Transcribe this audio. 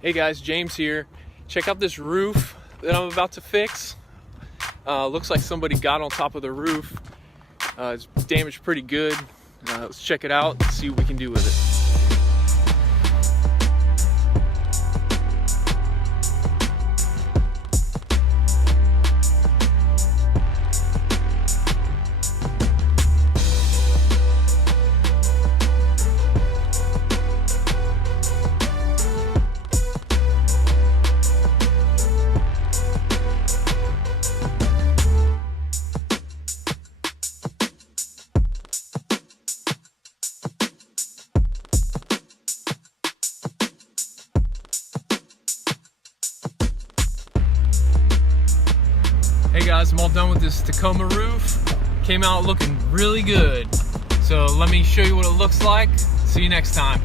Hey guys, James here. Check out this roof that I'm about to fix. Looks like somebody got on top of the roof. It's damaged pretty good. Let's check it out and see what we can do with it. Hey guys, I'm all done with this Tacoma roof. Came out looking really good. So let me show you what it looks like. See you next time.